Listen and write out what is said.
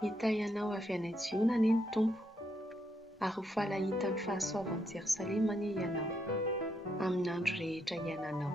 Hitay anao avy any Ziona anie ny Tompo, ary ho falahita ny fahasoavan'i Jerosalema anie ianao, amin'ny andro rehetra iananao.